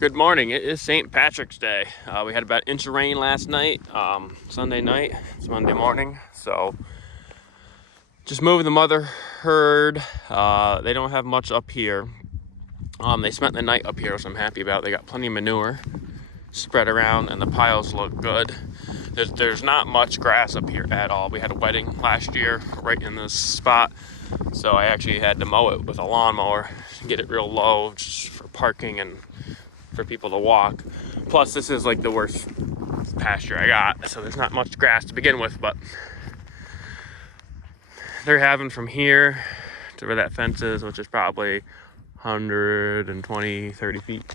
Good morning. It is St. Patrick's Day. We had about an inch of rain last night, Sunday night. It's Monday morning, so just moving the mother herd. They don't have much up here. They spent the night up here, which I'm happy about. They got plenty of manure spread around, and the piles look good. There's not much grass up here at all. We had a wedding last year right in this spot, so I actually had to mow it with a lawnmower and get it real low just for parking and for people to walk. Plus, this is like the worst pasture I got, so there's not much grass to begin with, but they're having from here to where that fence is, which is probably 120, 30 feet,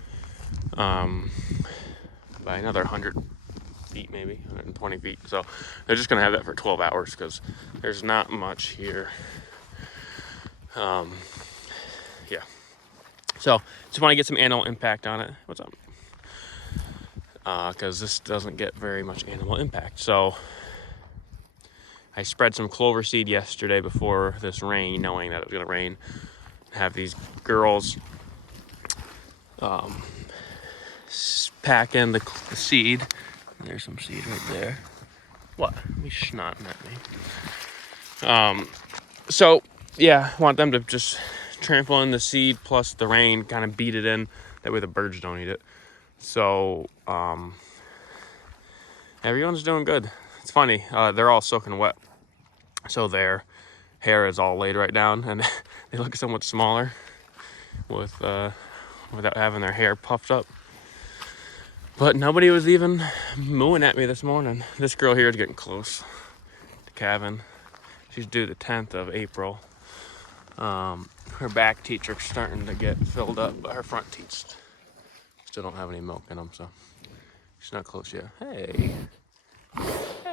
by another 100 feet, maybe 120 feet. So they're just gonna have that for 12 hours because there's not much here. Yeah. So just want to get some animal impact on it. What's up? Because this doesn't get very much animal impact. So I spread some clover seed yesterday before this rain, knowing that it was going to rain. Have these girls pack in the seed. There's some seed right there. What? He's snotting at me. So, yeah, I want them to just trample in the seed plus the rain, kind of beat it in. That way the birds don't eat it. So, everyone's doing good. It's funny. They're all soaking wet. So their hair is all laid right down, and they look somewhat smaller without having their hair puffed up. But nobody was even mooing at me this morning. This girl here is getting close to calving. She's due the 10th of April. Her back teats are starting to get filled up, but her front teats still don't have any milk in them, so she's not close yet. Hey,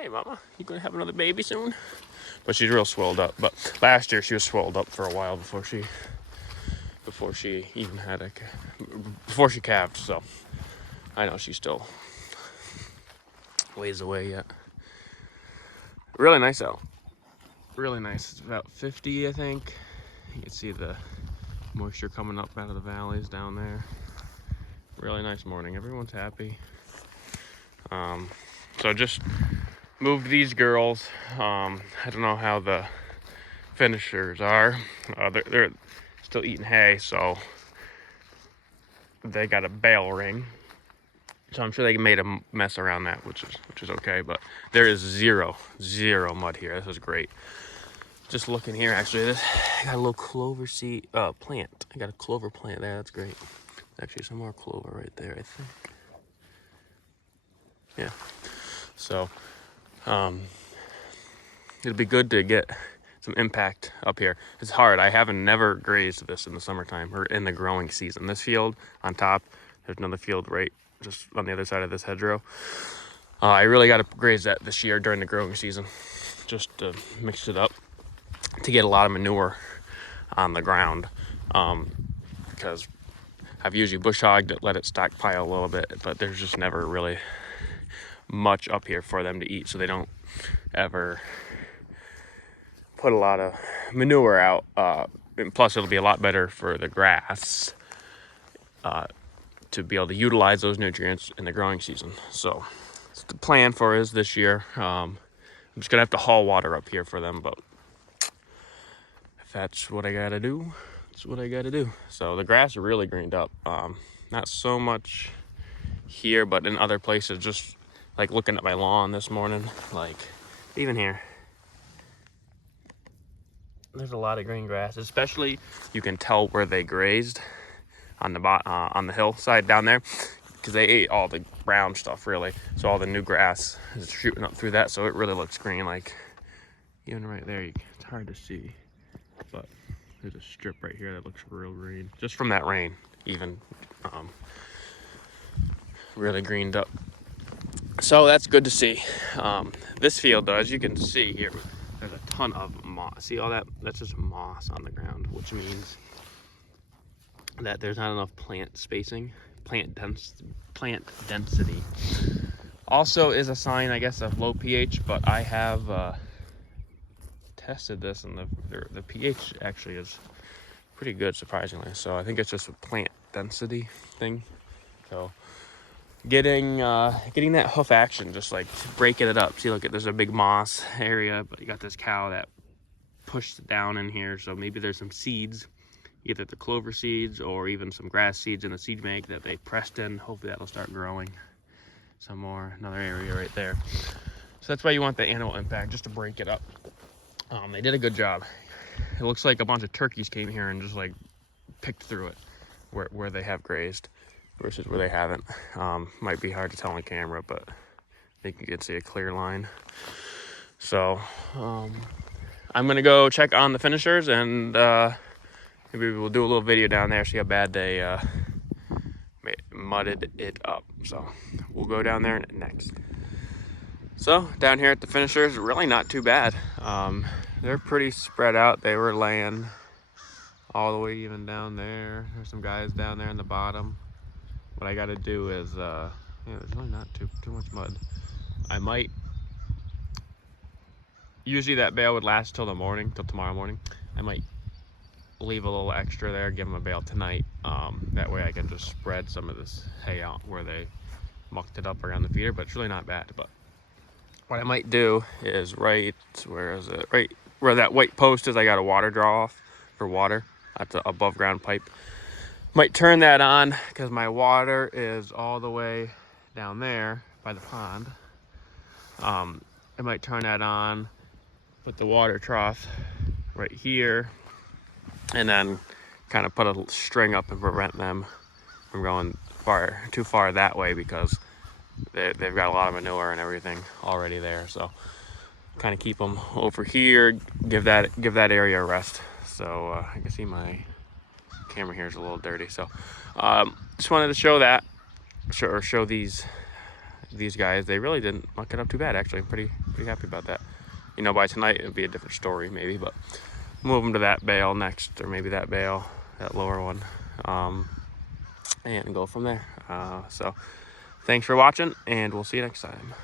mama, you gonna have another baby soon? But she's real swelled up. But last year she was swelled up for a while before she even had before she calved. So I know she's still ways away yet. Really nice out. Really nice. It's about 50, I think. You can see the moisture coming up out of the valleys down there. Really nice morning. Everyone's happy. So just moved these girls. I don't know how the finishers are. They're still eating hay, so they got a bale ring. So I'm sure they made a mess around that, which is okay. But there is zero mud here. This is great. Just looking here, actually, I got a little clover seed plant. I got a clover plant there. That's great. Actually, some more clover right there, I think. Yeah. So, it'd be good to get some impact up here. It's hard. I haven't never grazed this in the summertime or in the growing season. This field on top, there's another field right just on the other side of this hedgerow. I really got to graze that this year during the growing season, just to mix it up to get a lot of manure on the ground. Because I've usually bush hogged it, let it stockpile a little bit, but there's just never really much up here for them to eat, so they don't ever put a lot of manure out. And plus, it'll be a lot better for the grass to be able to utilize those nutrients in the growing season. So that's the plan for is this year. I'm just gonna have to haul water up here for them, but if that's what I gotta do, that's what I gotta do. So the grass is really greened up. Not so much here, but in other places. Just like looking at my lawn this morning, like even here, there's a lot of green grass. Especially you can tell where they grazed on the hillside down there, because they ate all the brown stuff really. So all the new grass is shooting up through that, so it really looks green. Like even right there, it's hard to see, but there's a strip right here that looks real green just from that rain. Even really greened up. So that's good to see. This field, though, as you can see here, there's a ton of moss. See all that? That's just moss on the ground, which means that there's not enough plant spacing, plant density. Also is a sign, I guess, of low pH, but I have tested this, and the pH actually is pretty good, surprisingly. So I think it's just a plant density thing. So getting that hoof action, just like breaking it up. See, look, there's a big moss area, but you got this cow that pushed it down in here. So maybe there's some seeds, either the clover seeds or even some grass seeds in the seed bank that they pressed in. Hopefully that'll start growing some more. Another area right there. So that's why you want the animal impact, just to break it up. They did a good job. It looks like a bunch of turkeys came here and just like picked through it where they have grazed versus where they haven't. Might be hard to tell on camera, but I think you can see a clear line. So I'm gonna go check on the finishers, and maybe we'll do a little video down there, see how bad they mudded it up. So we'll go down there next. So down here at the finishers, really not too bad. They're pretty spread out. They were laying all the way even down there. There's some guys down there in the bottom. What I got to do is, yeah, there's really not too much mud. I might, usually that bale would last till the morning, till tomorrow morning. I might leave a little extra there, give them a bale tonight. That way I can just spread some of this hay out where they mucked it up around the feeder, but it's really not bad. But what I might do is right where that white post is, I got a water draw off for water. That's an above ground pipe. Might turn that on because my water is all the way down there by the pond. I might turn that on, put the water trough right here, and then kind of put a string up and prevent them from going too far that way, because they've got a lot of manure and everything already there. So kind of keep them over here, give that area a rest. So I can see my camera here is a little dirty. So just wanted to show that, show these guys. They really didn't muck it up too bad, actually. I'm pretty happy about that. You know, by tonight it'll be a different story maybe, but move them to that bale next, or maybe that bale, that lower one, and go from there. So thanks for watching, and we'll see you next time.